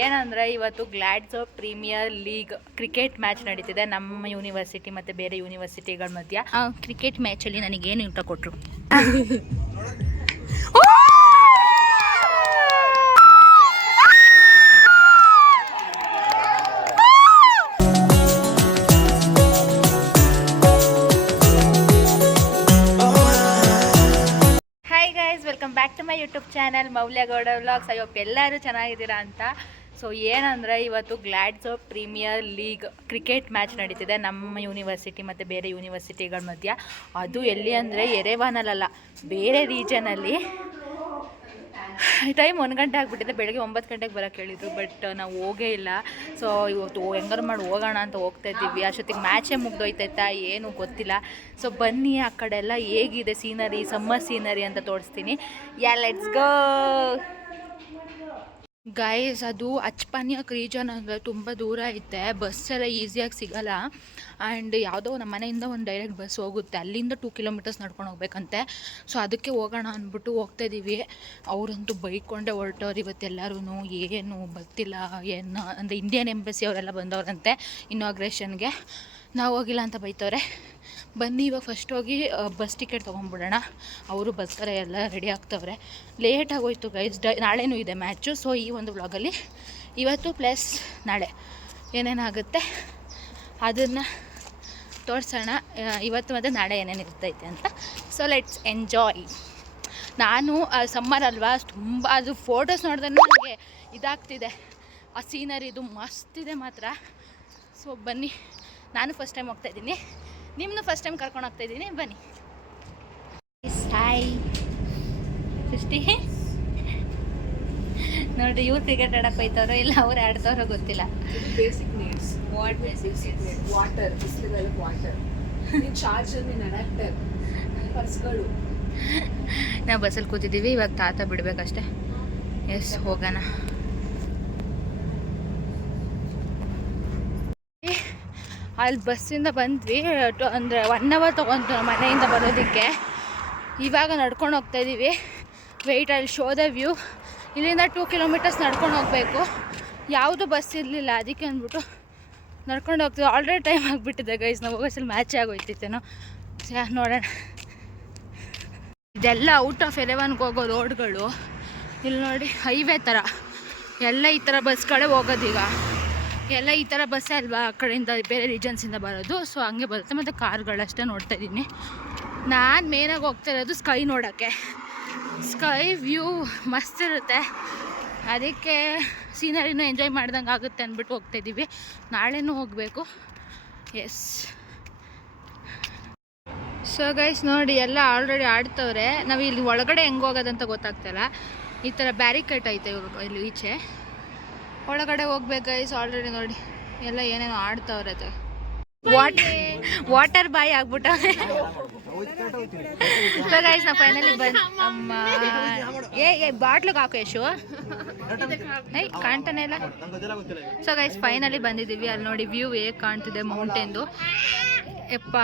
ಏನಂದರೆ ಇವತ್ತು ಗ್ಲಾಡ್ಸ್ premier league cricket match ನಡೀತಿದೆ ನಮ್ಮ ಯೂನಿವರ್ಸಿಟಿ ಮತ್ತು ಬೇರೆ ಯೂನಿವರ್ಸಿಟಿಗಳ ಮಧ್ಯ. ಕ್ರಿಕೆಟ್ ಮ್ಯಾಚಲ್ಲಿ ನನಗೇನು ಊಟ ಕೊಟ್ಟರು. Welcome back to my YouTube channel ಮೌಲ್ಯಗೌಡ vlogs. Ayyappa ಎಲ್ಲರೂ ಚೆನ್ನಾಗಿದ್ದೀರಾ ಅಂತ. ಸೊ ಏನಂದರೆ ಇವತ್ತು ಗ್ಲಾಡ್ಸ್ ಪ್ರೀಮಿಯರ್ ಲೀಗ್ ಕ್ರಿಕೆಟ್ ಮ್ಯಾಚ್ ನಡೀತಿದೆ ನಮ್ಮ ಯೂನಿವರ್ಸಿಟಿ ಮತ್ತು ಬೇರೆ ಯೂನಿವರ್ಸಿಟಿಗಳ ಮಧ್ಯ. ಅದು ಎಲ್ಲಿ ಅಂದರೆ ಎರೆವಾನಲ್ಲ, ಬೇರೆ ರೀಜನಲ್ಲಿ. ಟೈಮ್ 1 ಗಂಟೆ ಆಗಿಬಿಟ್ಟಿದೆ. ಬೆಳಗ್ಗೆ 9 ಗಂಟೆಗೆ ಬರೋಕ್ಕೆ ಹೇಳಿದ್ರು, ಬಟ್ ನಾವು ಹೋಗೇ ಇಲ್ಲ. ಸೊ ಇವತ್ತು ಹೆಂಗಾರು ಮಾಡಿ ಹೋಗೋಣ ಅಂತ ಹೋಗ್ತಾ ಇದ್ದೀವಿ. ಅಷ್ಟೊತ್ತಿಗೆ ಮ್ಯಾಚೇ ಮುಗ್ದೋಯ್ತೈತಾ ಏನು ಗೊತ್ತಿಲ್ಲ. ಸೊ ಬನ್ನಿ ಆ ಕಡೆ ಎಲ್ಲ ಹೇಗಿದೆ ಸೀನರಿ, ಸಮ್ಮರ್ ಸೀನರಿ ಅಂತ ತೋರಿಸ್ತೀನಿ. Let's go guys. ಅದು ಅಚ್ಪಾನಿಯಾಕ್ ರೀಜನ್ ಅಂದರೆ ತುಂಬ ದೂರ ಐತೆ, ಬಸ್ಸೆಲ್ಲ ಈಸಿಯಾಗಿ ಸಿಗೋಲ್ಲ. ಆ್ಯಂಡ್ ಯಾವುದೋ ನಮ್ಮ ಮನೆಯಿಂದ ಒಂದು ಡೈರೆಕ್ಟ್ ಬಸ್ ಹೋಗುತ್ತೆ, ಅಲ್ಲಿಂದ 2 ಕಿಲೋಮೀಟರ್ಸ್ ನಡ್ಕೊಂಡು ಹೋಗ್ಬೇಕಂತೆ. ಸೊ ಅದಕ್ಕೆ ಹೋಗೋಣ ಅಂದ್ಬಿಟ್ಟು ಹೋಗ್ತಾಯಿದ್ದೀವಿ. ಅವರಂತೂ ಬೈಕೊಂಡೆ ಹೊರಟವ್ರು ಇವತ್ತೆಲ್ಲರೂ. ಏನು ಬರ್ತಿಲ್ಲ ಏನು ಅಂದರೆ ಇಂಡಿಯನ್ ಎಂಬಸಿ ಅವರೆಲ್ಲ ಬಂದವರಂತೆ ಇನಾಗ್ರೇಷನ್ಗೆ. ನಾವು ಹೋಗಿಲ್ಲ ಅಂತ ಬೈತವ್ರೆ. ಬನ್ನಿ ಇವಾಗ ಫಸ್ಟ್ ಹೋಗಿ ಬಸ್ ಟಿಕೆಟ್ ತೊಗೊಂಡ್ಬಿಡೋಣ. ಅವರು ಬರ್ತಾರೆ, ಎಲ್ಲ ರೆಡಿ ಆಗ್ತವ್ರೆ. ಲೇಟಾಗೋಯ್ತು ಗೈಸ್. ನಾಳೆನೂ ಇದೆ ಮ್ಯಾಚು. ಸೊ ಈ ಒಂದು ವ್ಲಾಗಲ್ಲಿ ಇವತ್ತು ಪ್ಲಸ್ ನಾಳೆ ಏನೇನಾಗುತ್ತೆ ಅದನ್ನು ತೋರಿಸೋಣ. ಇವತ್ತು ಮತ್ತು ನಾಳೆ ಏನೇನು ಇರ್ತೈತೆ ಅಂತ. So let's enjoy. ನಾನು ಸಮ್ಮರ್ ಅಲ್ವಾ, ತುಂಬ ಅದು ಫೋಟೋಸ್ ನೋಡಿದ್ರೆ ನನಗೆ ಇದಾಗ್ತಿದೆ. ಆ ಸೀನರಿದು ಮಸ್ತಿದೆ ಮಾತ್ರ. ಸೊ ಬನ್ನಿ, ನಾನು ಫಸ್ಟ್ ಟೈಮ್ ಹೋಗ್ತಾಯಿದ್ದೀನಿ, ನಿಮ್ಮನ್ನು ಫಸ್ಟ್ ಟೈಮ್ ಕರ್ಕೊಂಡು ಹೋಗ್ತಾಯಿದ್ದೀನಿ. ಬನ್ನಿ. ಹಾಯ್ ಸೃಷ್ಟಿ. ನೋಡಿ ಇವ್ರು ಕ್ರಿಕೆಟ್ ಆಡಕ್ಕೆ ಹೋಯ್ತವ್ರೋ ಇಲ್ಲ ಅವ್ರು ಆಡ್ತವ್ರೋ ಗೊತ್ತಿಲ್ಲ. Basic needs. What basic needs? Water, ಬಿಸಿಲಿಗೆಲ್ಲ ವಾಟರ್, ಚಾರ್ಜರ್, ಅಡಾಪ್ಟರ್, ಪರ್ಸ್ಗಳು. ನಾವು ಬಸ್ಸಲ್ಲಿ ಕೂತಿದ್ದೀವಿ. ಇವಾಗ ತಾತ ಬಿಡಬೇಕಷ್ಟೆ. ಎಸ್ ಹೋಗೋಣ. ಅಲ್ಲಿ ಬಸ್ಸಿಂದ ಬಂದ್ವಿ. ಅಂದರೆ 1 ಅವರ್ ತೊಗೊಂತು ಮನೆಯಿಂದ ಬರೋದಕ್ಕೆ. ಇವಾಗ ನಡ್ಕೊಂಡು ಹೋಗ್ತಾಯಿದ್ದೀವಿ. ವೆಯ್ಟ್, ಅಲ್ಲಿ ಶೋ ದ ವ್ಯೂ. ಇಲ್ಲಿಂದ 2 ಕಿಲೋಮೀಟರ್ಸ್ ನಡ್ಕೊಂಡು ಹೋಗಬೇಕು. ಯಾವುದು ಬಸ್ ಇರಲಿಲ್ಲ, ಅದಕ್ಕೆ ಅಂದ್ಬಿಟ್ಟು ನಡ್ಕೊಂಡು ಹೋಗ್ತೀವಿ. ಆಲ್ರೆಡಿ ಟೈಮ್ ಆಗಿಬಿಟ್ಟಿದೆ ಗೈಸ್. ನಾವು ಹೋಗೋಸಲ್ಲಿ ಮ್ಯಾಚೇ ಆಗೋಯ್ತೈತೇನೋ. ನೋಡೋಣ. ಇದೆಲ್ಲ ಔಟ್ ಆಫ್ ಎಲೆವನ್ಗೆ ಹೋಗೋ ರೋಡ್ಗಳು. ಇಲ್ಲಿ ನೋಡಿ ಹೈವೇ ಥರ ಎಲ್ಲ ಈ ಥರ ಬಸ್ಗಳೇ ಹೋಗೋದೀಗ. ಎಲ್ಲ ಈ ಥರ ಬಸ್ಸೇ ಅಲ್ವಾ ಆ ಕಡೆಯಿಂದ ಬೇರೆ ರೀಜನ್ಸಿಂದ ಬರೋದು. ಸೊ ಹಂಗೆ ಬರುತ್ತೆ. ಮತ್ತು ಕಾರ್ಗಳಷ್ಟೇ ನೋಡ್ತಾಯಿದ್ದೀನಿ. ನಾನು ಮೇನಾಗಿ ಹೋಗ್ತಾ ಇರೋದು ಸ್ಕೈ ನೋಡೋಕ್ಕೆ. ಸ್ಕೈ ವ್ಯೂ ಮಸ್ತ್ ಇರುತ್ತೆ, ಅದಕ್ಕೆ ಸೀನರಿನೂ ಎಂಜಾಯ್ ಮಾಡ್ದಂಗೆ ಆಗುತ್ತೆ ಅಂದ್ಬಿಟ್ಟು ಹೋಗ್ತಾಯಿದ್ದೀವಿ. ನಾಳೆನೂ ಹೋಗಬೇಕು. ಎಸ್. ಸೊ ಗೈಸ್ ನೋಡಿ ಎಲ್ಲ ಆಲ್ರೆಡಿ ಆಡ್ತವ್ರೆ. ನಾವು ಇಲ್ಲಿ ಒಳಗಡೆ ಹೆಂಗೆ ಹೋಗೋದಂತ ಗೊತ್ತಾಗ್ತಾಯಿಲ್ಲ. ಈ ಥರ ಬ್ಯಾರಿಕೇಡ್ ಐತೆ ಇಲ್ಲಿ ಈಚೆ. ಒಳಗಡೆ ಹೋಗ್ಬೇಕು ಗೈಸ್. ಆಲ್ರೆಡಿ ನೋಡಿ ಎಲ್ಲ ಏನೇನೋ ಆಡ್ತವ್ರೆ. ಅದು ವಾಟರ್ ಬಾಯ್ ಆಗ್ಬಿಟ್ಟ. ಸೊ ಗೈಸ್ ನಾವು ಫೈನಲಿ ಅಮ್ಮ ಬಾಟ್ಲಿಗೆ ಹಾಕು ಯಶು. ಕಾಣ್ತಾನೆ ಇಲ್ಲ. ಸೊ ಗೈಸ್ ಫೈನಲಿ ಬಂದಿದ್ದೀವಿ. ಅಲ್ಲಿ ನೋಡಿ ವ್ಯೂ ಹೇಗೆ ಕಾಣ್ತಿದೆ ಮೌಂಟೇನ್ದು. ಯಪ್ಪ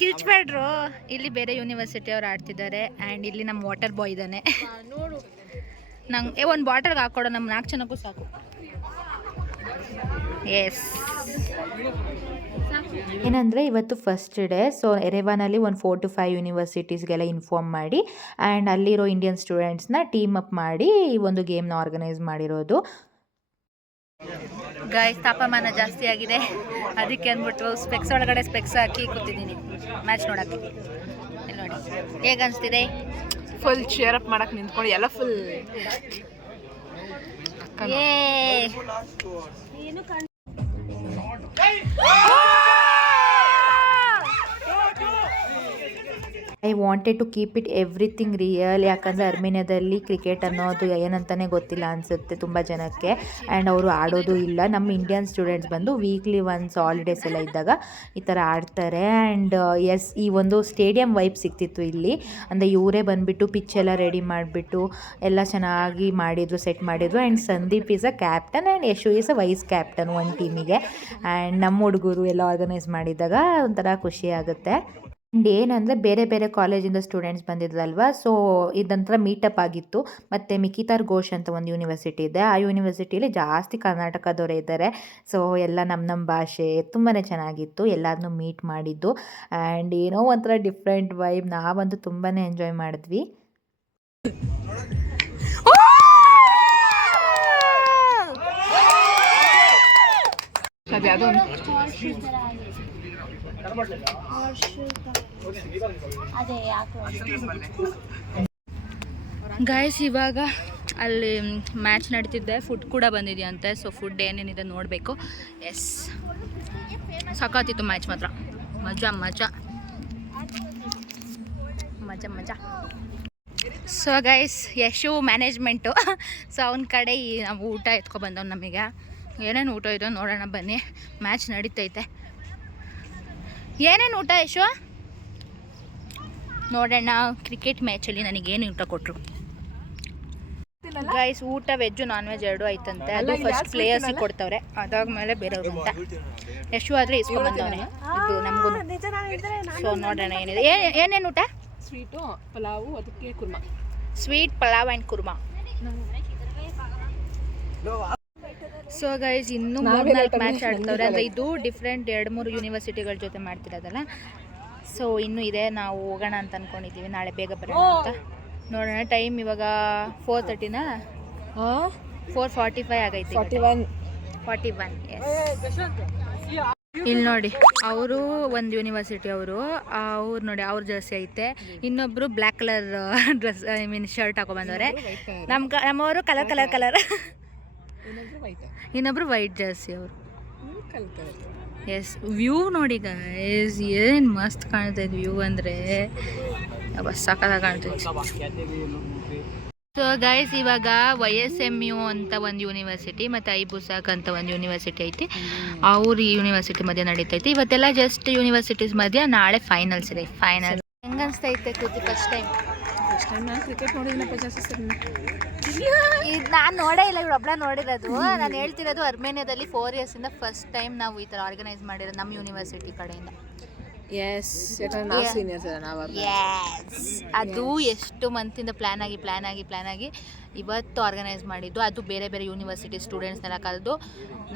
ಕಿರ್ಚ್ಬೇಡ್ರು. ಇಲ್ಲಿ ಬೇರೆ ಯೂನಿವರ್ಸಿಟಿ ಅವ್ರು ಆಡ್ತಿದ್ದಾರೆ. ಆ್ಯಂಡ್ ಇಲ್ಲಿ ನಮ್ಮ ವಾಟರ್ ಬಾಯ್ ಇದ್ದಾನೆ. ನಂಗೆ ಒಂದು ಬಾಟಲ್ಗೆ ಹಾಕ್ಕೊಡೋ, ನಮ್ಮ 4 ಜನಕ್ಕೂ ಸಾಕು. ಎಸ್. ಏನಂದರೆ ಇವತ್ತು ಫಸ್ಟ್ ಡೇ. ಸೊ ಎರೆವಾನಲ್ಲಿ ಒಂದು 4 to 5 ಯೂನಿವರ್ಸಿಟೀಸ್ಗೆಲ್ಲ ಇನ್ಫಾರ್ಮ್ ಮಾಡಿ ಆ್ಯಂಡ್ ಅಲ್ಲಿರೋ ಇಂಡಿಯನ್ ಸ್ಟೂಡೆಂಟ್ಸ್ನ ಟೀಮ್ ಅಪ್ ಮಾಡಿ ಈ ಒಂದು ಗೇಮ್ನ ಆರ್ಗನೈಸ್ ಮಾಡಿರೋದು. ಗೈಸ್ ತಾಪಮಾನ ಜಾಸ್ತಿ ಆಗಿದೆ, ಅದಕ್ಕೆ ಅಂದ್ಬಿಟ್ಟು ಸ್ಪೆಕ್ಸ್ ಒಳಗಡೆ ಸ್ಪೆಕ್ಸ್ ಹಾಕಿ ಕೂತಿದ್ದೀನಿ ಮ್ಯಾಚ್ ನೋಡೋಕ್ಕೆ. ಇಲ್ಲಿ ನೋಡಿ ಹೇಗೆ ಅನಿಸ್ತಿದೆ. ಫುಲ್ ಚೇರ್ ಅಪ್ ಮಾಡಕ್ಕೆ ನಿಂತ್ಕೊಂಡು ಎಲ್ಲ full I wanted to keep it everything real. ಯಾಕಂದರೆ ಅರ್ಮೇನಿಯಾದಲ್ಲಿ ಕ್ರಿಕೆಟ್ ಅನ್ನೋದು ಏನಂತಲೇ ಗೊತ್ತಿಲ್ಲ ಅನಿಸುತ್ತೆ ತುಂಬ ಜನಕ್ಕೆ. ಆ್ಯಂಡ್ ಅವರು ಆಡೋದು ಇಲ್ಲ. ನಮ್ಮ ಇಂಡಿಯನ್ ಸ್ಟೂಡೆಂಟ್ಸ್ ಬಂದು ವೀಕ್ಲಿ ಒನ್ಸ್ ಹಾಲಿಡೇಸ್ ಎಲ್ಲ ಇದ್ದಾಗ ಈ ಥರ ಆಡ್ತಾರೆ. ಆ್ಯಂಡ್ ಎಸ್, ಈ ಒಂದು ಸ್ಟೇಡಿಯಂ ವೈಬ್ ಸಿಗ್ತಿತ್ತು ಇಲ್ಲಿ. ಅಂದರೆ ಇವರೇ ಬಂದುಬಿಟ್ಟು ಪಿಚ್ ಎಲ್ಲ ರೆಡಿ ಮಾಡಿಬಿಟ್ಟು ಎಲ್ಲ ಚೆನ್ನಾಗಿ ಮಾಡಿದರು, ಸೆಟ್ ಮಾಡಿದರು. And Sandeep is a captain and Yashu is a vice captain ಒಂದು ಟೀಮಿಗೆ. ಆ್ಯಂಡ್ ನಮ್ಮ ಹುಡುಗರು ಎಲ್ಲ ಆರ್ಗನೈಸ್ ಮಾಡಿದಾಗ ಒಂಥರ ಖುಷಿ ಆಗುತ್ತೆ. ಆ್ಯಂಡ್ ಏನಂದರೆ ಬೇರೆ ಬೇರೆ ಕಾಲೇಜಿಂದ ಸ್ಟೂಡೆಂಟ್ಸ್ ಬಂದಿದ್ರಲ್ವ, ಸೊ ಇದಂತರ ಮೀಟಪ್ ಆಗಿತ್ತು. ಮತ್ತು ಮಿಕಿತಾರ್ ಘೋಷ್ ಅಂತ ಒಂದು ಯೂನಿವರ್ಸಿಟಿ ಇದೆ, ಆ ಯೂನಿವರ್ಸಿಟಿಯಲ್ಲಿ ಜಾಸ್ತಿ ಕರ್ನಾಟಕದವರೇ ಇದ್ದಾರೆ. ಸೊ ಎಲ್ಲ ನಮ್ಮ ಭಾಷೆ ತುಂಬಾ ಚೆನ್ನಾಗಿತ್ತು, ಎಲ್ಲರನ್ನೂ ಮೀಟ್ ಮಾಡಿದ್ದು. ಆ್ಯಂಡ್ ಏನೋ ಒಂಥರ ಡಿಫ್ರೆಂಟ್ ವೈಬ್, ನಾವಂತೂ ತುಂಬಾ ಎಂಜಾಯ್ ಮಾಡಿದ್ವಿ. ಅದ್ಯಾವುದೋ ಗಾಯ್ಸ್ ಇವಾಗ ಅಲ್ಲಿ ಮ್ಯಾಚ್ ನಡೀತಿದ್ದೆ, ಫುಡ್ ಕೂಡ ಬಂದಿದೆಯಂತೆ. ಸೊ ಫುಡ್ ಏನೇನಿದೆ ನೋಡಬೇಕು. ಎಸ್, ಸಖತ್ತಿತ್ತು ಮ್ಯಾಚ್ ಮಾತ್ರ. ಮಜಾ ಮಜಾ ಮಜಾ ಮಜಾ. So guys, Yashu management. So ಅವನ ಕಡೆ ನಾವು ಊಟ ಎತ್ಕೊಬಂದವ್. ನಮಗೆ ಏನೇನು ಊಟ ಇದೋ ನೋಡೋಣ ಬನ್ನಿ. ಮ್ಯಾಚ್ ನಡೀತೈತೆ. ಏನೇನು ಊಟ ಯಶು ನೋಡೋಣ. ಕ್ರಿಕೆಟ್ ಮ್ಯಾಚಲ್ಲಿ ನನಗೇನು ಊಟ ಕೊಟ್ಟರು ಗೈಸ್? ಊಟ ವೆಜ್ಜು ನಾನ್ ವೆಜ್ ಎರಡೂ ಐತಂತೆ. ಅದು ಫಸ್ಟ್ ಪ್ಲೇಯರ್ಸಿಗೆ ಕೊಡ್ತವ್ರೆ, ಅದಾದ್ಮೇಲೆ ಬೇರೆಯವ್ರು ಅಂತ. ಯಶು ಆದರೆ ಇಸ್ಕೊಂಡ್ಬಂದವನೆ ಇದು ನಮಗೂ. ಸೊ ನೋಡೋಣ ಏನಿದೆ. ಏನೇನು ಊಟ? ಸ್ವೀಟು, ಪಲಾವು, ಅದಕ್ಕೆ korma. Sweet, pulao and korma. So guys, ಇನ್ನೂ 3-4 ಮ್ಯಾಚ್ ಆಡ್ತವ್ರೆ. ಅಂದರೆ ಇದು ಡಿಫ್ರೆಂಟ್ 2-3 ಯೂನಿವರ್ಸಿಟಿಗಳ ಜೊತೆ ಮಾಡ್ತಿರೋದಲ್ಲ. ಸೊ ಇನ್ನೂ ಇದೆ, ನಾವು ಹೋಗೋಣ ಅಂತ ಅಂದ್ಕೊಂಡಿದ್ದೀವಿ. ನಾಳೆ ಬೇಗ ಬರೋಣ ಅಂತ. ನೋಡೋಣ. ಟೈಮ್ ಇವಾಗ 4:30ನಾ? 4:45 ಆಗೈತೆ. 41. ಇಲ್ಲಿ ನೋಡಿ, ಅವರು ಒಂದು ಯೂನಿವರ್ಸಿಟಿ ಅವ್ರು ನೋಡಿ, ಅವ್ರ ಜರ್ಸಿ ಐತೆ. ಇನ್ನೊಬ್ರು black colour dress, I mean shirt ಹಾಕೊಂಡ್ಬಂದವ್ರೆ. ನಮ್ಮವರು ಕಲರ್ ಇನ್ನೊಬ್ರು ವೈಟ್ ಜರ್ಸಿ ಅವರು. ಎಸ್, ವ್ಯೂ ನೋಡಿ ಗೈಸ್, ಏನು ಮಸ್ತ್ ಕಾಣ್ತೈತೆ ವ್ಯೂ ಅಂದರೆ, ಸಕ್ಕತ್ತಾಗಿ ಕಾಣ್ತೈತೆ. ಸೊ ಗೈಸ್, ಇವಾಗ YSMU ಅಂತ ಒಂದು ಯೂನಿವರ್ಸಿಟಿ ಮತ್ತು ಐಬುಸಾಕ್ ಅಂತ ಒಂದು ಯೂನಿವರ್ಸಿಟಿ ಐತಿ. ಅವ್ರ ಈ ಯೂನಿವರ್ಸಿಟಿ ಮಧ್ಯೆ ನಡೀತೈತಿ. ಇವತ್ತೆಲ್ಲ ಜಸ್ಟ್ ಯೂನಿವರ್ಸಿಟೀಸ್ ಮಧ್ಯೆ. ನಾಳೆ ಫೈನಲ್ಸ್ ಇದೆ. ಫೈನಲ್ ಹೆಂಗೆ ಅನಿಸ್ತೈತೆ ಕೃತಿ? ಫಸ್ಟ್ ಟೈಮ್ ನಾನು ಕ್ರಿಕೆಟ್ ನೋಡಿದ್ನಪ್ಪ ಜಾಸ್ತಿ. ಇದು ನಾನು ನೋಡೇ ಇಲ್ಲ, ಇವಳು ಒಬ್ಬಳ ನೋಡಿರೋದು. ನಾನು ಹೇಳ್ತಿರೋದು ಅರ್ಮೇನಿಯಾದಲ್ಲಿ 4 ಇಯರ್ಸಿಂದ ಫಸ್ಟ್ ಟೈಮ್ ನಾವು ಈ ಥರ ಆರ್ಗನೈಸ್ ಮಾಡಿರೋದು ನಮ್ಮ ಯೂನಿವರ್ಸಿಟಿ ಕಡೆಯಿಂದ. ಎಸ್, ಯಾಕಂದ್ರೆ ನಾವು ಸೀನಿಯರ್ಸ್ ಅಲ್ಲ ನಾವು. ಎಸ್, ಅದು ಎಷ್ಟು ಮಂತಿಂದ ಪ್ಲ್ಯಾನ್ ಆಗಿ ಇವತ್ತು ಆರ್ಗನೈಸ್ ಮಾಡಿದ್ದು. ಅದು ಬೇರೆ ಬೇರೆ ಯೂನಿವರ್ಸಿಟಿ ಸ್ಟೂಡೆಂಟ್ಸ್ನೆಲ್ಲ ಕರೆದು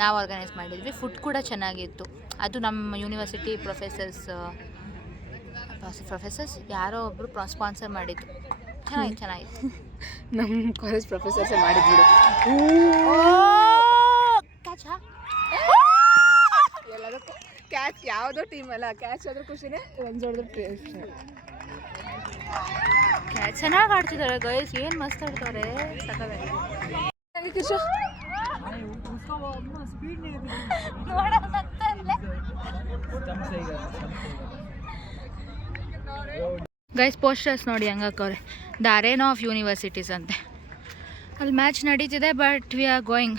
ನಾವು ಆರ್ಗನೈಸ್ ಮಾಡಿದ್ವಿ. ಫುಡ್ ಕೂಡ ಚೆನ್ನಾಗಿತ್ತು. ಅದು ನಮ್ಮ ಯೂನಿವರ್ಸಿಟಿ ಪ್ರೊಫೆಸರ್ಸ್ ಯಾರೋ ಒಬ್ಬರು ಸ್ಪಾನ್ಸರ್ ಮಾಡಿದ್ದು. ಚೆನ್ನಾಗಿತ್ತು. ನಮ್ಮ ಕಾಲೇಜ್ ಪ್ರೊಫೆಸರ್ಸೇ ಮಾಡಿದ್ಬಿಡು. ಎಲ್ಲದಕ್ಕೂ ಕ್ಯಾಚ್, ಯಾವುದೋ ಟೀಮ್ ಅಲ್ಲ, ಕ್ಯಾಚ್ ಆದ್ರೂ ಖುಷಿನೇ, ರನ್ಸ್ ಹೊಡೆದ್ರು ಚೆನ್ನಾಗಿ ಆಡ್ತಿದ್ದಾರೆ ಗೈಸ್. ಏನು ಮಸ್ತ್ ಆಡ್ತಾರೆ. ಗೈಸ್, ಪೋಸ್ಟರ್ಸ್ ನೋಡಿ ಹಂಗಾಕವ್ರೆ. ದ ಅರೇನಾ ಆಫ್ ಯೂನಿವರ್ಸಿಟೀಸ್ ಅಂತೆ. ಅಲ್ಲಿ ಮ್ಯಾಚ್ ನಡೀತಿದೆ, but we are going.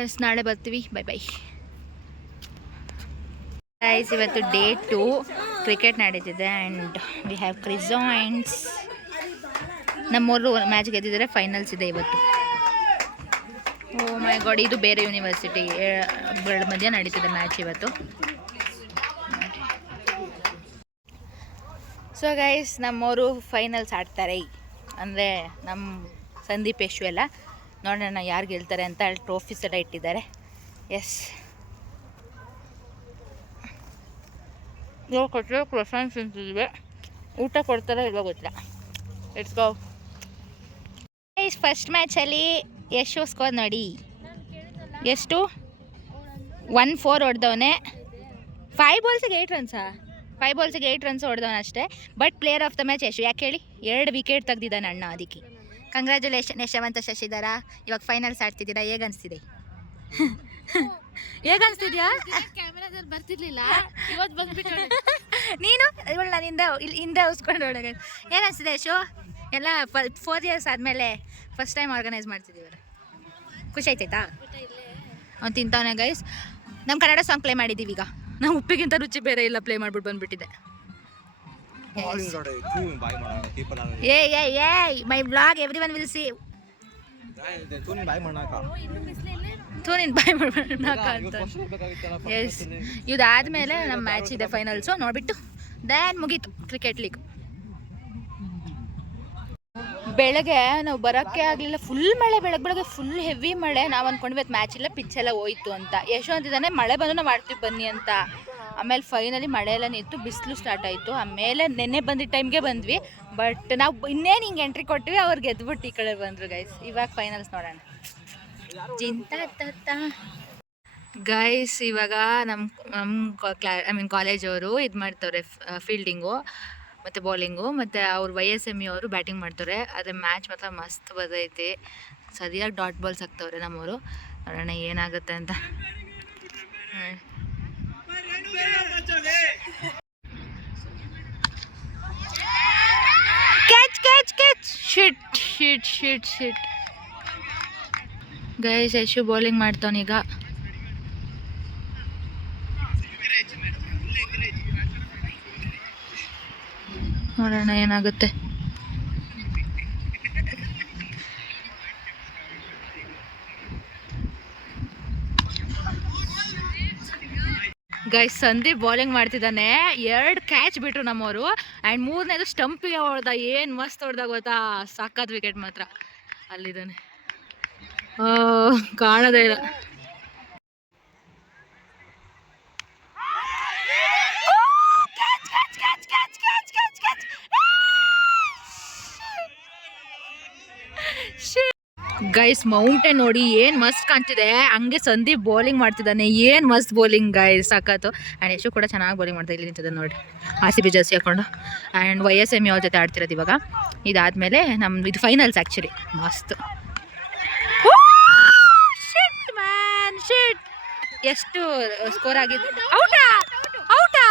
Yes, ನಾಳೆ ಬರ್ತೀವಿ. ಬೈ. ಗೈಸ್, ಇವತ್ತು ಡೇ 2 ಕ್ರಿಕೆಟ್ ನಡೀತಿದೆ. And we have croissants. ನಮ್ಮೂರು ಮ್ಯಾಚ್ ಗೆದ್ದಿದ್ದಾರೆ. ಫೈನಲ್ಸ್ ಇದೆ ಇವತ್ತು. ಓ ಮೈ ಗಾಡ್, ಇದು ಬೇರೆ ಯೂನಿವರ್ಸಿಟಿ ಮಧ್ಯೆ ನಡೀತಿದೆ ಮ್ಯಾಚ್ ಇವತ್ತು. ಸೊ ಗೈಸ್, ನಮ್ಮವರು ಫೈನಲ್ಸ್ ಆಡ್ತಾರೆ. ಅಂದರೆ ನಮ್ಮ ಸಂದೀಪ್ ಯಶು ಎಲ್ಲ. ನೋಡೋಣ ಯಾರು ಗೆಲ್ತಾರೆ ಅಂತ. ಅಲ್ಲಿ ಟ್ರೋಫೀಸ್ ಎಲ್ಲ ಇಟ್ಟಿದ್ದಾರೆ. ಎಸ್, ಇವಾಗ ಕೊಟ್ಟರೆ ಕ್ರೊಸಾನ್ಸ್ ತಿಂತಿದ್ವಿ. ಊಟ ಕೊಡ್ತಾರೆ ಇವಾಗ ಗೊತ್ತಿಲ್ಲ. Let's go. ಗೈಸ್, ಫಸ್ಟ್ ಮ್ಯಾಚಲ್ಲಿ ಯಶು ಸ್ಕೋರ್ ನೋಡಿ ಎಷ್ಟು? 1-4 ಹೊಡೆದವನೇ. 5 ಬಾಲ್ಸಿಗೆ 8 ರನ್ಸಾ? 5 ಬಾಲ್ಸಿಗೆ 8 ರನ್ಸ್ ಹೊಡೆದವನ ಅಷ್ಟೇ. But player of the match Yashu. ಯಾಕೆ ಹೇಳಿ? 2 ವಿಕೆಟ್ ತೆಗ್ದಿದ್ದಾನೆ ಅಣ್ಣ. ಅದಕ್ಕೆ ಕಂಗ್ರ್ಯಾಚುಲೇಷನ್ ಯಶವಂತ ಶಶಿಧರ. ಇವಾಗ ಫೈನಲ್ಸ್ ಆಡ್ತಿದ್ದೀರಾ, ಹೇಗನ್ಸ್ತಿದೆ? ಹೇಗನ್ಸ್ತಿದ್ಯಾ? ಕ್ಯಾಮೆರಾದಲ್ಲಿ ಬರ್ತಿರ್ಲಿಲ್ಲ, ಇವತ್ತು ಬಂದ್ಬಿಟ್ಟು ನೀನು ಇವಳು ನಾನು ಹಿಂದೆ ಉಸ್ಕೊಂಡು ಒಳಗೆ. ಏನಿಸ್ತಿದೆ ಯಶು? ಎಲ್ಲ 4 ಇಯರ್ಸ್ ಆದಮೇಲೆ ಫಸ್ಟ್ ಟೈಮ್ ಆರ್ಗನೈಸ್ ಮಾಡ್ತಿದ್ದೀವಿ. ಖುಷಿ ಆಯ್ತಾಯ್ತಾ? ಅವ್ನು ತಿಂತವನೇ ಗೈಸ್. ನಮ್ಮ ಕನ್ನಡ ಸಾಂಗ್ ಪ್ಲೇ ಮಾಡಿದ್ದೀವಿ. ಈಗ ನಾವು ಉಪ್ಪಿಗಿಂತ ರುಚಿ ಬೇರೆ ಇಲ್ಲ ಪ್ಲೇ ಮಾಡ್ಬಿಟ್ಟು ಬಂದುಬಿಟ್ಟಿದ್ದೆ. My blog everyone will see. ನೀನು ಬಾಯ್ ಮಾಡ್ಬೇಕ ಅಂತ. ಎಸ್, ಇದಾದಮೇಲೆ ನಮ್ಮ ಮ್ಯಾಚ್ ಇದೆ ಫೈನಲ್ಸು. ನೋಡಿಬಿಟ್ಟು ದೆನ್ ಮುಗೀತು ಕ್ರಿಕೆಟ್ ಲೀಗ್. ಬೆಳಗ್ಗೆ ನಾವು ಬರೋಕ್ಕೆ ಆಗಲಿಲ್ಲ, ಫುಲ್ ಮಳೆ, ಬೆಳಗ್ಗೆ ಫುಲ್ ಹೆವಿ ಮಳೆ. ನಾವು ಅಂದ್ಕೊಂಡ್ವಿ ಅದು ಮ್ಯಾಚ್ ಇಲ್ಲ, ಪಿಚ್ ಎಲ್ಲ ಹೋಯ್ತು ಅಂತ. ಯಶು ಅಂತಿದ್ದಾನೆ ಮಳೆ ಬಂದು ನಾವು ಆಡ್ತೀವಿ ಬನ್ನಿ ಅಂತ. ಆಮೇಲೆ ಫೈನಲಿ ಮಳೆ ಎಲ್ಲ ನಿಂತು ಬಿಸಿಲು ಸ್ಟಾರ್ಟ್ ಆಯಿತು. ಆಮೇಲೆ ನೆನ್ನೆ ಬಂದಿದ್ದ ಟೈಮ್ಗೆ ಬಂದ್ವಿ. ಬಟ್ ನಾವು ಇನ್ನೇನು ಹಿಂಗೆ ಎಂಟ್ರಿ ಕೊಟ್ವಿ, ಅವ್ರು ಗೆದ್ಬಿಟ್ಟು ಈ ಕಡೆ ಬಂದರು ಗೈಸ್. ಇವಾಗ ಫೈನಲ್ಸ್ ನೋಡೋಣ. ಗೈಸ್ ಇವಾಗ ನಮ್ಮ ಕಾಲೇಜವರು ಇದು ಮಾಡ್ತವ್ರೆ, ಫೀಲ್ಡಿಂಗು ಮತ್ತು ಬೌಲಿಂಗು, ಮತ್ತು ಅವ್ರು YSME ಅವರು ಬ್ಯಾಟಿಂಗ್ ಮಾಡ್ತಾರೆ. ಅದೇ ಮ್ಯಾಚ್ ಮಾತ್ರ ಮಸ್ತ್ ಬರ್ತೈತಿ. ಸರಿಯಾಗಿ ಡಾಟ್ ಬಾಲ್ಸ್ ಹಾಕ್ತವ್ರೆ ನಮ್ಮವರು. ನೋಡೋಣ ಏನಾಗುತ್ತೆ ಅಂತ. Catch catch catch shit shit shit shit. Guys Yashu bowling ಮಾಡ್ತಾವನೀಗ. ನೋಡೋಣ ಏನಾಗುತ್ತೆ. ಗೈಸ್ ಸಂದೀಪ್ ಬೌಲಿಂಗ್ ಮಾಡ್ತಿದ್ದಾನೆ. 2 ಕ್ಯಾಚ್ ಬಿಟ್ರು ನಮ್ಮವರು. ಆ್ಯಂಡ್ 3ನೇದು ಸ್ಟಂಪಿಗೆ ಹೊಡೆದ. ಏನು ಮಸ್ತ್ ಹೊಡೆದ ಗೊತ್ತಾ, ಸಾಕಾದ ವಿಕೆಟ್ ಮಾತ್ರ. ಅಲ್ಲಿದ್ದಾನೆ, ಕಾಣೋದೇ ಇಲ್ಲ. ಗೈಸ್ ಮೌಂಟೇನ್ ನೋಡಿ ಏನು ಮಸ್ತ್ ಕಾಣ್ತಿದೆ. ಹಂಗೆ ಸಂದೀಪ್ ಬೌಲಿಂಗ್ ಮಾಡ್ತಿದ್ದಾನೆ. ಏನು ಮಸ್ತ್ ಬೌಲಿಂಗ್ ಗೈಸ್, ಸಾಕಾತು. ಆ್ಯಂಡ್ ಯಶು ಕೂಡ ಚೆನ್ನಾಗಿ ಬೌಲಿಂಗ್ ಮಾಡ್ತಾ ಇಲ್ಲಿ ನಿಂತಿದ್ದಾನೆ ನೋಡಿ, RCB ಜರ್ಸಿ ಹಾಕೊಂಡು. ಆ್ಯಂಡ್ YSME ಅವ್ರ ಜೊತೆ ಆಡ್ತಿರೋದು ಇವಾಗ. ಇದಾದಮೇಲೆ ನಮ್ದು ಇದು ಫೈನಲ್ಸ್ ಆ್ಯಕ್ಚುಲಿ. ಮಸ್ತ್. ಶಿಟ್ ಮ್ಯಾನ್ ಶಿಟ್. ಎಷ್ಟು ಸ್ಕೋರ್ ಆಗಿದೆ? ಔಟಾ ಔಟಾ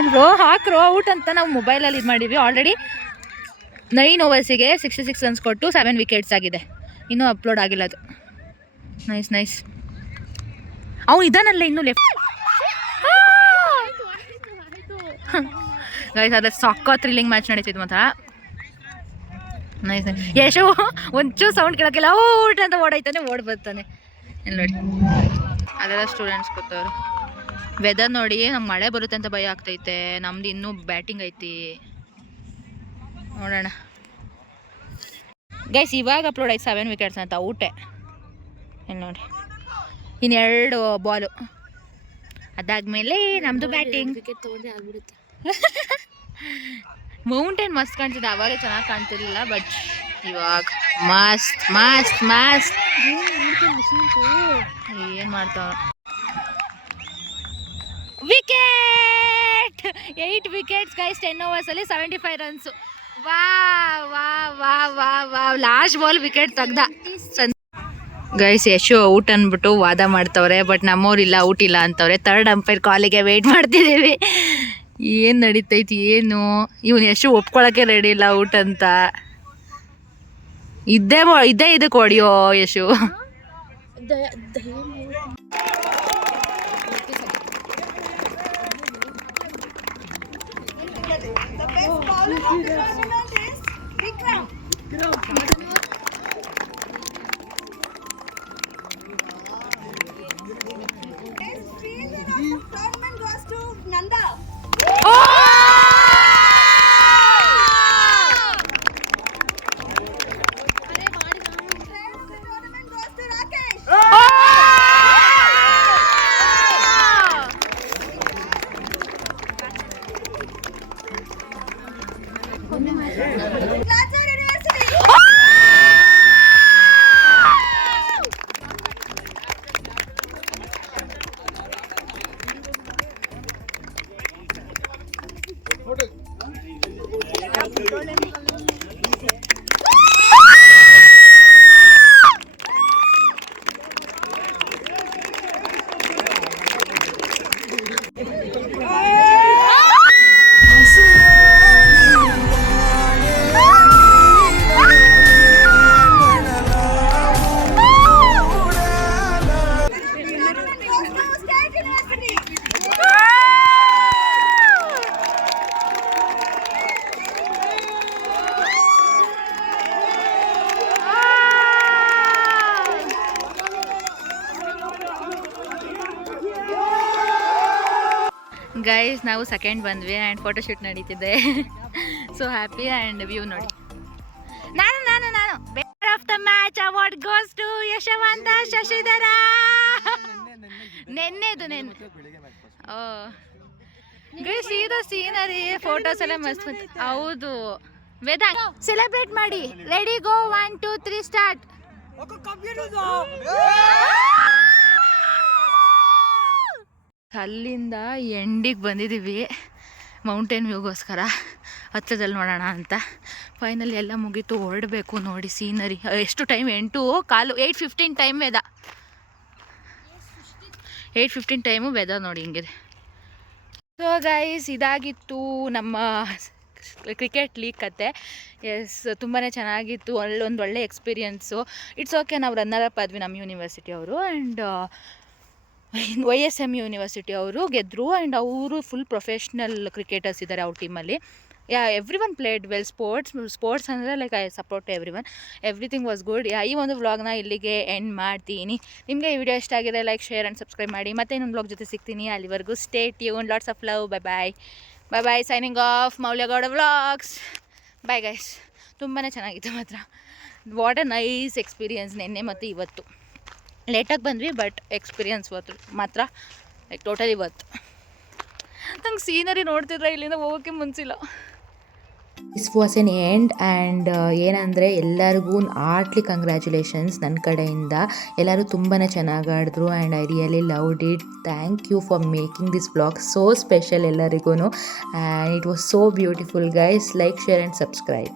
ಇಲ್ವೋ, ಹಾಕ್ರೋ ಔಟ್ ಅಂತ ನಾವು ಮೊಬೈಲಲ್ಲಿ ಇದು ಮಾಡಿದ್ವಿ. ಆಲ್ರೆಡಿ 9 ಓವರ್ಸಿಗೆ 66 ರನ್ಸ್ ಕೊಟ್ಟು 7 ವಿಕೆಟ್ಸ್ ಆಗಿದೆ. ಇನ್ನೂ ಅಪ್ಲೋಡ್ ಆಗಿಲ್ಲ ಅದು. Nice nice. ಅವನು ಇದಾನಲ್ಲ ಇನ್ನೂ ಲೆಫ್ಟ್. ಗೈಸ್ ಅದೇ ಸಾಕೋ ಥ್ರಿಲ್ಲಿಂಗ್ ಮ್ಯಾಚ್ ನಡೀತಿದ್ದು ಮಾತ್ರ. Nice nice. ಯಶು ಒಂಚೂರು ಸೌಂಡ್ ಕೇಳೋಕ್ಕಿಲ್ಲ, ಔಟ್ ಅಂತ ಓಡಾಯ್ತಾನೆ, ಓಡ್ ಬರ್ತಾನೆ. ಇಲ್ಲಿ ನೋಡಿ ಅದೆಲ್ಲ ಸ್ಟೂಡೆಂಟ್ಸ್ ಕೂತವ್ರು. ವೆದರ್ ನೋಡಿ, ನಮ್ಗೆ ಮಳೆ ಬರುತ್ತೆ ಅಂತ ಭಯ ಆಗ್ತೈತೆ. ನಮ್ದು ಇನ್ನೂ ಬ್ಯಾಟಿಂಗ್ ಐತಿ. ನೋಡೋಣ ಗೈಸ್. ಇವಾಗ ಅಪ್ಲೋಡ್ ಆಯ್ತು 7 ವಿಕೆಟ್ಸ್ ಅಂತ. ಔಟೇ ಏನು ನೋಡಿ, ಇನ್ನೆರಡು ಬಾಲು. ಅದಾದಮೇಲೆ ನಮ್ಮದು ಬ್ಯಾಟಿಂಗ್. ವಿಕೆಟ್ ತೊಗೊಂಡ್ರೆ ಆಗ್ಬಿಡುತ್ತೆ. ಮೌಂಟೇನ್ ಮಸ್ತ್ ಕಾಣ್ತಿದೆ, ಅವಾಗೇ ಚೆನ್ನಾಗಿ ಕಾಣ್ತಿರ್ಲಿಲ್ಲ. ಬಟ್ ಇವಾಗ ಮಸ್ತ್ ಮಸ್ತ್ ಮಸ್ತ್. ಏನು ಮಾಡ್ತಾವ. ವಿಕೆಟ್ 8 ವಿಕೆಟ್ಸ್ ಗೈಸ್ 10 ಓವರ್ಸಲ್ಲಿ 75 ರನ್ಸು. ವಾ ವಾ ವಾ ವಾ ವಾ. ಲಾಸ್ಟ್ ಬಾಲ್ ವಿಕೆಟ್ ತೆಗ್ದ ಗೈಸ್. ಯಶು ಔಟ್ ಅಂದ್ಬಿಟ್ಟು ವಾದ ಮಾಡ್ತವ್ರೆ. ಬಟ್ ನಮ್ಮವ್ರಿಲ್ಲ, ಔಟ್ ಇಲ್ಲ ಅಂತವ್ರೆ. 3rd ಅಂಪೈರ್ ಕಾಲಿಗೆ ವೆಯ್ಟ್ ಮಾಡ್ತಿದ್ದೀವಿ. ಏನು ನಡೀತೈತಿ ಏನು. ಇವನು ಯಶು ಒಪ್ಕೊಳಕ್ಕೆ ರೆಡಿ ಇಲ್ಲ ಔಟ್ ಅಂತ. ಇದ್ದೇ ಇದಕ್ಕೆ ಹೊಡಿಯೋ ಯಶು. ಗೈಸ್ ನಾವು ಸೆಕೆಂಡ್ ಬಂದ್ವಿ ಆ್ಯಂಡ್ ಫೋಟೋಶೂಟ್ ನಡೀತಿದೆ. ಸೊ ಹ್ಯಾಪಿ ಆ್ಯಂಡ್ ವ್ಯೂ ನೋಡಿ. ನಾನು bear of the match award goes to Yashwanth Shashidhar. ನೆನ್ನೆದು ಸೀದಾ ಸೀನರಿ ಫೋಟೋಸ್ ಎಲ್ಲ ಮಸ್ತ್ ಬಂತು. ಹೌದು ವೇದಾಂತ್ ಸೆಲೆಬ್ರೇಟ್ ಮಾಡಿ. Ready go 1 2 3 start. ಅಲ್ಲಿಂದ ಎಂಡಿಗೆ ಬಂದಿದ್ದೀವಿ ಮೌಂಟೇನ್ ವ್ಯೂಗೋಸ್ಕರ. ಹತ್ತದಲ್ಲಿ ನೋಡೋಣ ಅಂತ. ಫೈನಲಿ ಎಲ್ಲ ಮುಗೀತು, ಹೊರಡಬೇಕು. ನೋಡಿ ಸೀನರಿ. ಎಷ್ಟು ಟೈಮ್? 8:15 8:15 ಟೈಮ್ ವೇದ. 8:15 ಟೈಮು ವೆದರ್ ನೋಡಿ ಹಿಂಗಿದೆ. ಸೊ ಗೈಸ್ ಇದಾಗಿತ್ತು ನಮ್ಮ ಕ್ರಿಕೆಟ್ ಲೀಗ್ ಕತೆ. ಎಸ್ ತುಂಬಾ ಚೆನ್ನಾಗಿತ್ತು. ಅಲ್ಲೊಂದು ಒಳ್ಳೆ ಎಕ್ಸ್ಪೀರಿಯನ್ಸು. ಇಟ್ಸ್ ಓಕೆ, ನಾವು ರನ್ನರ್ ಅಪ್ ಆದ್ವಿ ನಮ್ಮ ಯೂನಿವರ್ಸಿಟಿ ಅವರು. ಆ್ಯಂಡ್ YSM ಯೂನಿವರ್ಸಿಟಿ ಅವರು ಗೆದ್ದರು. ಆ್ಯಂಡ್ ಅವರು ಫುಲ್ ಪ್ರೊಫೆಷ್ನಲ್ ಕ್ರಿಕೆಟರ್ಸ್ ಇದ್ದಾರೆ ಅವ್ರ ಟೀಮಲ್ಲಿ. Every one played well. Sports ಅಂದರೆ like I support every one. Everything was good. ಈ ಒಂದು ವ್ಲಾಗ್ನ ಇಲ್ಲಿಗೆ ಎಂಡ್ ಮಾಡ್ತೀನಿ. ನಿಮಗೆ ಈ ವಿಡಿಯೋ ಇಷ್ಟ ಆಗಿದೆ ಲೈಕ್ ಶೇರ್ ಆ್ಯಂಡ್ ಸಬ್ಸ್ಕ್ರೈಬ್ ಮಾಡಿ. ಮತ್ತೆ ಇನ್ನೊಂದು ವ್ಲಾಗ್ ಜೊತೆ ಸಿಗ್ತೀನಿ. ಅಲ್ಲಿವರೆಗೂ stay tune. Lots of love. Bye. Signing off Moulya Gowda vlogs. Bye guys. ತುಂಬಾ ಚೆನ್ನಾಗಿತ್ತು ಮಾತ್ರ. What a nice experience. ನೆನ್ನೆ ಮತ್ತು ಇವತ್ತು ಲೇಟಾಗಿ ಬಂದ್ವಿ, ಬಟ್ ಎಕ್ಸ್ಪೀರಿಯನ್ಸ್ ಮಾತ್ರ ಲೈಕ್ ಟೋಟಲಿ ವರ್ತ್. ನಂಗೆ ಸೀನರಿ ನೋಡ್ತಿದ್ರೆ ಇಲ್ಲಿಂದ ಹೋಗೋಕ್ಕೆ ಮುನ್ಸಿಲ್ಲ. This was an end. And ಏನಂದರೆ ಎಲ್ಲರಿಗೂ ಆರ್ಟ್ಲಿ ಕಂಗ್ರ್ಯಾಚುಲೇಷನ್ಸ್ ನನ್ನ ಕಡೆಯಿಂದ. ಎಲ್ಲರೂ ತುಂಬಾ ಚೆನ್ನಾಗಿ ಆಡಿದ್ರು. And I really loved it. Thank you for making this vlog so special ಎಲ್ಲರಿಗೂ. And it was so beautiful guys. Like share and subscribe.